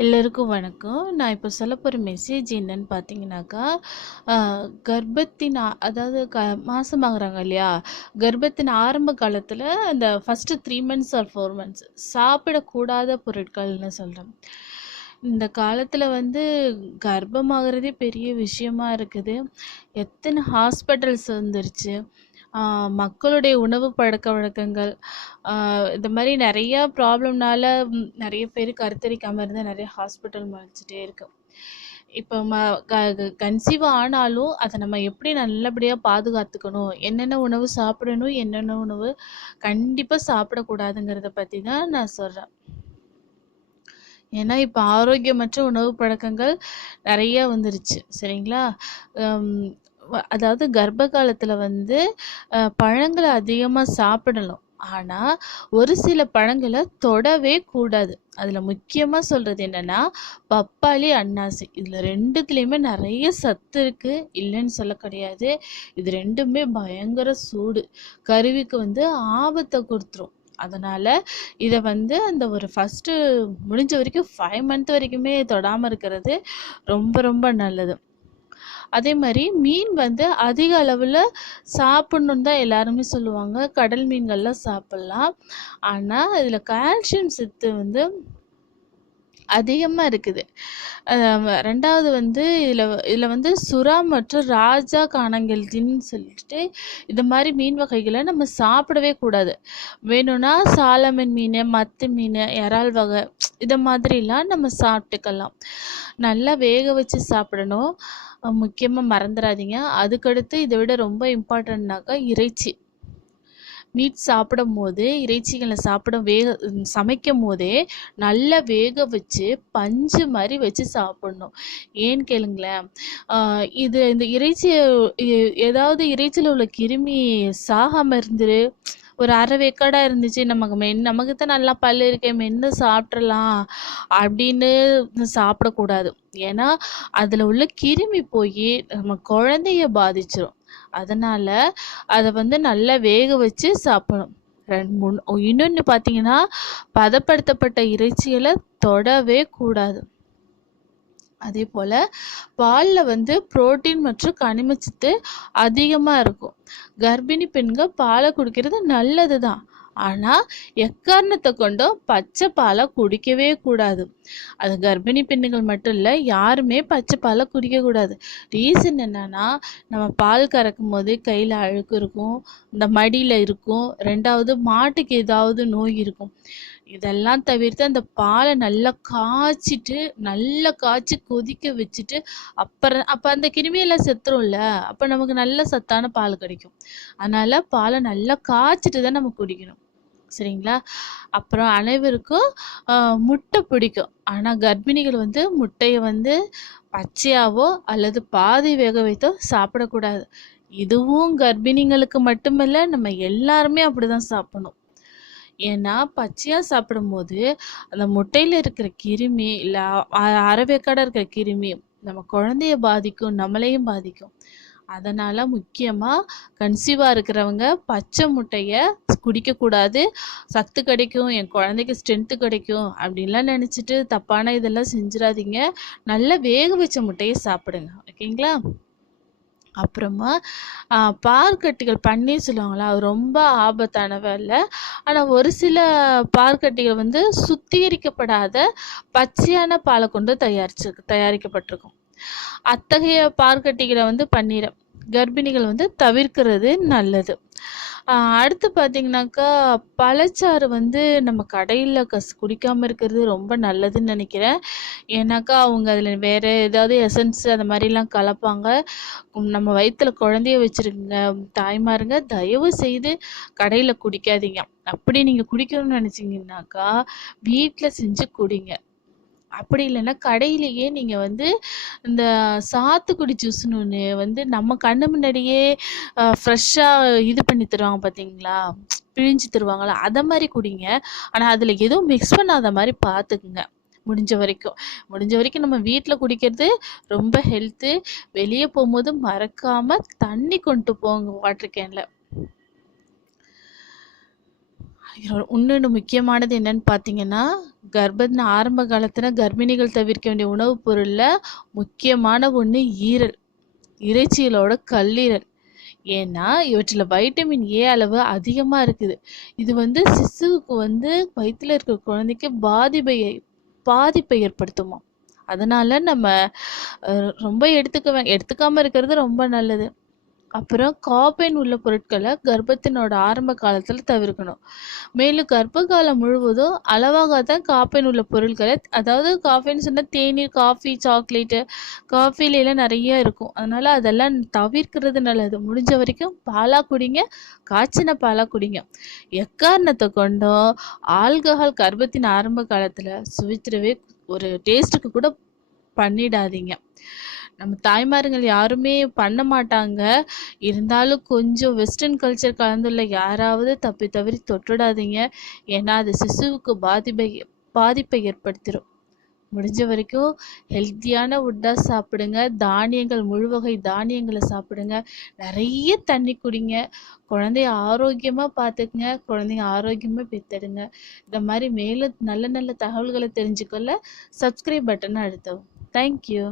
எல்லோருக்கும் வணக்கம். நான் இப்போ சொல்லப்போற மெசேஜ் என்னன்னு பார்த்தீங்கன்னாக்கா, அ கர்ப்பத்தின் அதாவது மாசமாகுறாங்க இல்லையா? கர்ப்பத்தின் ஆரம்ப காலத்தில அந்த ஃபர்ஸ்ட்டு 3 மந்த்ஸ் ஆர் 4 மந்த்ஸ் சாப்பிடக்கூடாத பொருட்கள்னு சொல்றேன். இந்த காலத்தில வந்து கர்ப்பமாகுறதே பெரிய விஷயமா இருக்குது. எத்தன ஹாஸ்பிட்டல்ஸ் வந்துருச்சு. ஆ மக்களுடைய உணவு பழக்கவழக்கங்கள், ஆ இந்த மாரி நெறையா ப்ராப்ளம்னால நெறைய பேர் கருத்தரிக்காம இருந்து நெறைய ஹாஸ்பிட்டல் முழிச்சுட்டே இருக்கு. இப்போ க க கன்சீவ் ஆனாலும் அத நம்ம எப்படி நல்லபடியா பாதுகாத்துக்கணும், என்னென்ன உணவு சாப்பிடணும், என்னென்ன உணவு கண்டிப்பா சாப்பிடக்கூடாதுங்கிறத பத்தி தான் நான் சொல்றேன். ஏன்னா, இப்ப ஆரோக்கியமற்ற உணவு பழக்கங்கள் நெறைய வந்துருச்சு. சரிங்களா? அம் அதாவது கர்ப்ப காலத்துல வந்து பழங்கள அதிகமா சாப்பிடணும். ஆனா, ஒரு சில பழங்கள தொடவே கூடாது. அதுல முக்கியமா சொல்றது என்னன்னா, பப்பாளி, அன்னாசி. இதுல 2த்துலயுமே நெறைய சத்து இருக்கு. இல்லன்னு சொல்ல கிடையாது. இது 2மே பயங்கர சூடு. கருவிக்கு வந்து ஆபத்த குடுத்துரும். அதனால இத வந்து அந்த ஒரு ஃபர்ஸ்ட்டு முடிஞ்ச வரைக்கும் 5 மந்த் வரைக்குமே தொடாம இருக்கிறது ரொம்ப ரொம்ப நல்லது. அதே மாரி மீன் வந்து அதிக அளவுல சாப்பிடணுன்னு தான் எல்லாருமே சொல்லுவாங்க. கடல் மீன்கள்லாம் சாப்பிடலாம். ஆனா, இதுல கால்சியம் சத்து வந்து அதிகமா இருக்குது. 2வது வந்து இதுல வந்து சுறா மற்றும் ராஜா காணங்கெளுத்தின்னு சொல்லிட்டு இந்த மாரி மீன் வகைகள நம்ம சாப்பிடவே கூடாது. வேணும்னா சாலமன் மீனு, மத்தி மீனு, இறால் வகை இத மாதிரிலாம் நம்ம சாப்பிட்டுக்கலாம். நல்லா வேக வச்சு சாப்பிடணும். முக்கியமா மறந்துறாதீங்க. அதுக்கடுத்து இத விட ரொம்ப இம்பார்ட்டன்ட்னாக்கா இறைச்சி. மீட் சாப்பிடும்போது, இறைச்சிகள சமைக்கும்போதே நல்லா வேக வச்சு, பஞ்சு மாரி வச்சு சாப்பிடணும். ஏன்னு கேளுங்களேன், அ இந்த இறைச்சிய எ ஏதாவது இறைச்சில உள்ள கிருமி சாகாம ஒரு அரை வேக்காடா இருந்துச்சு, நமக்கு தான் நல்லா பல்லு இருக்கே, மென்னு சாப்ட்றலாம் அப்படின்னு சாப்பிடக்கூடாது. ஏன்னா, அதுல உள்ள கிருமி போயி நம்ம குழந்தைய பாதிச்சுரும். அதனால அத வந்து நல்லா வேக வச்சு சாப்பிடணும். 3 இன்னொன்னு பார்த்தீங்கன்னா, பதப்படுத்தப்பட்ட இறைச்சிகள தொடவே கூடாது. அதேபோல பால்ல வந்து புரோட்டீன் மற்றும் கனிமச்சத்து அதிகமா இருக்கும். கர்ப்பிணி பெண்கள் பால குடிக்கிறது நல்லது தான். ஆனா, எக்காரணத்த கொண்டும் பச்சை பால குடிக்கவே கூடாது. அது கர்ப்பிணி பெண்ணுகள் மட்டும் இல்ல, யாருமே பச்சை பால குடிக்கக்கூடாது. ரீசன் என்னன்னா, நம்ம பால் கறக்கும்போது கையில அழுக்கு இருக்கும், இந்த மடியில இருக்கும், 2வது மாட்டுக்கு ஏதாவது நோய் இருக்கும். இதெல்லாம் தவிர்த்து அந்த பால நல்லா காய்ச்சி கொதிக்க வச்சுட்டு, அப்ப அந்த கிருமியெல்லாம் செத்துரும்ல. அப்ப நமக்கு நல்ல சத்தான பால் கிடைக்கும். அதனால பால நல்லா காய்ச்சிட்டு தான் நம்ம குடிக்கணும். சரிங்களா? அப்புறம் அனைவருக்கும் அ முட்டை பிடிக்கும். ஆனா கர்ப்பிணிகள் வந்து முட்டைய வந்து பச்சையாவோ அல்லது பாதி வேக வைத்தோ சாப்பிடக்கூடாது. இதுவும் கர்ப்பிணிங்களுக்கு மட்டுமல்ல, நம்ம எல்லாருமே அப்படிதான் சாப்பிடணும். ஏன்னா, பச்சையா சாப்பிடும்போது, அந்த முட்டையில இருக்கிற கிருமி, இல்ல அரை வேக்காடா இருக்கிற கிருமி, நம்ம குழந்தைய பாதிக்கும், நம்மளையும் பாதிக்கும். அதனால முக்கியமா கன்சீவா இருக்கிறவங்க பச்சை முட்டைய குடிக்கக்கூடாது. சத்து கிடைக்கும், என் குழந்தைக்கு ஸ்ட்ரென்த் கிடைக்கும் அப்படின்லாம் நினைச்சிட்டு தப்பான இதெல்லாம் செஞ்சிராதீங்க. நல்லா வேக வச்ச முட்டைய சாப்பிடுங்க. ஓகேங்களா? அப்புறமா பாற்கட்டிகள் பன்னீர் சொல்லுவாங்கல்ல, அது ரொம்ப ஆபத்தானவ இல்ல. ஆனா ஒரு சில பாற்கட்டிகள் வந்து சுத்திகரிக்கப்படாத பச்சையான பால கொண்டு தயாரிக்கப்பட்டிருக்கும். அத்தகைய பாற்கட்டிகள வந்து கர்ப்பிணிகள் வந்து தவிர்க்கிறது நல்லது. அடுத்து பார்த்தீங்கன்னாக்கா, பழச்சாறு வந்து நம்ம கடையில குடிக்காம இருக்கிறது ரொம்ப நல்லதுன்னு நெனைக்கிறேன். ஏன்னாக்கா, அவங்க அதில வேற ஏதாவது எசன்ஸ் அந்த மாரிலாம் கலப்பாங்க. நம்ம வயித்துல குழந்தைய வச்சிருக்கங்க தாய்மாருங்க, தயவு செய்து கடையில குடிக்காதீங்க. அப்படி நீங்க குடிக்கணும்னு நெனைச்சீங்கன்னாக்கா, வீட்ல செஞ்சு குடிங்க. அப்படி இல்லன்னா, கடையிலேயே நீங்க வந்து இந்த சாத்துக்குடி ஜூஸ்ன்னு ஒண்ணு வந்து நம்ம கண்ணு முன்னாடியே ஃப்ரெஷ்ஷா இது பண்ணி தருவாங்க பார்த்தீங்களா? பிழிஞ்சு தருவாங்கல்ல, அத மாரி குடிங்க. ஆனா, அதில எதுவும் மிக்ஸ் பண்ணாத மாரி பார்த்துக்குங்க. முடிஞ்ச வரைக்கும். முடிஞ்ச வரைக்கும் நம்ம வீட்ல குடிக்கிறது ரொம்ப ஹெல்த்து. வெளிய போம்போது மறக்காம தண்ணி கொண்ட்டு போங்க வாட்டர் கேன்ல. இன்னொன்னு முக்கியமானது என்னன்னு பார்த்தீங்கன்னா, கர்ப்பத்தின் ஆரம்ப காலத்துல கர்ப்பிணிகள் தவிர்க்க வேண்டிய உணவுப் பொருள்ல முக்கியமான ஒண்ணு ஈரல். இறைச்சிகளோட கல்லீரல். ஏன்னா, இவற்றில வைட்டமின் ஏ அளவு அதிகமா இருக்குது. இது சிசுவுக்கு வயித்துல இருக்க குழந்தைக்கு பாதிப்பை ஏற்படுத்துமாம். அதனால நம்ம அ ரொம்ப எடுத்துக்காம இருக்கிறது ரொம்ப நல்லது. அப்புறம் காஃபைன் உள்ள பொருட்கள கர்ப்பத்தினோட ஆரம்ப காலத்துல தவிர்க்கணும். மேலும் கர்ப்ப காலம் முழுவதும் அளவாக தான் காஃபைன் உள்ள பொருட்கள அதாவது காஃபைன்னு சொன்னா தேநீர், காஃபி, சாக்லேட்டு, காஃபில எல்லாம் நெறைய இருக்கும். அதனால அதெல்லாம் தவிர்க்கிறது நல்லது. முடிஞ்ச வரைக்கும் பாலா குடிங்க, காய்ச்சின பாலா குடிங்க. எக்காரணத்த கொண்டும் ஆல்கஹால் கர்ப்பத்தின் ஆரம்ப காலத்துல சுவைத்திடவே ஒரு டேஸ்ட்டுக்கு கூட பண்ணிடாதீங்க. நம்ம தாய்மார்கள் யாருமே பண்ண மாட்டாங்க. இருந்தாலும் கொஞ்சம் வெஸ்டர்ன் கல்ச்சர் கலந்துள்ள யாராவது தப்பி தவறி தொட்டுடாதீங்க. ஏன்னா, அது சிசுவுக்கு பாதிப்பை ஏற்படுத்திரும். முடிஞ்ச வரைக்கும் ஹெல்த்தியான ஃபுட்டா சாப்பிடுங்க. தானியங்கள், முழு வகை தானியங்கள சாப்பிடுங்க. நெறைய தண்ணி குடிங்க. குழந்தைய ஆரோக்கியமா பார்த்துக்குங்க. குழந்தைய ஆரோக்கியமா பெத்தெடுங்க. இந்த மாரி மேலும் நல்ல நல்ல தகவல்கள தெரிஞ்சுக்கொள்ள சப்ஸ்கிரைப் பட்டன அழுத்தவும். Thank you.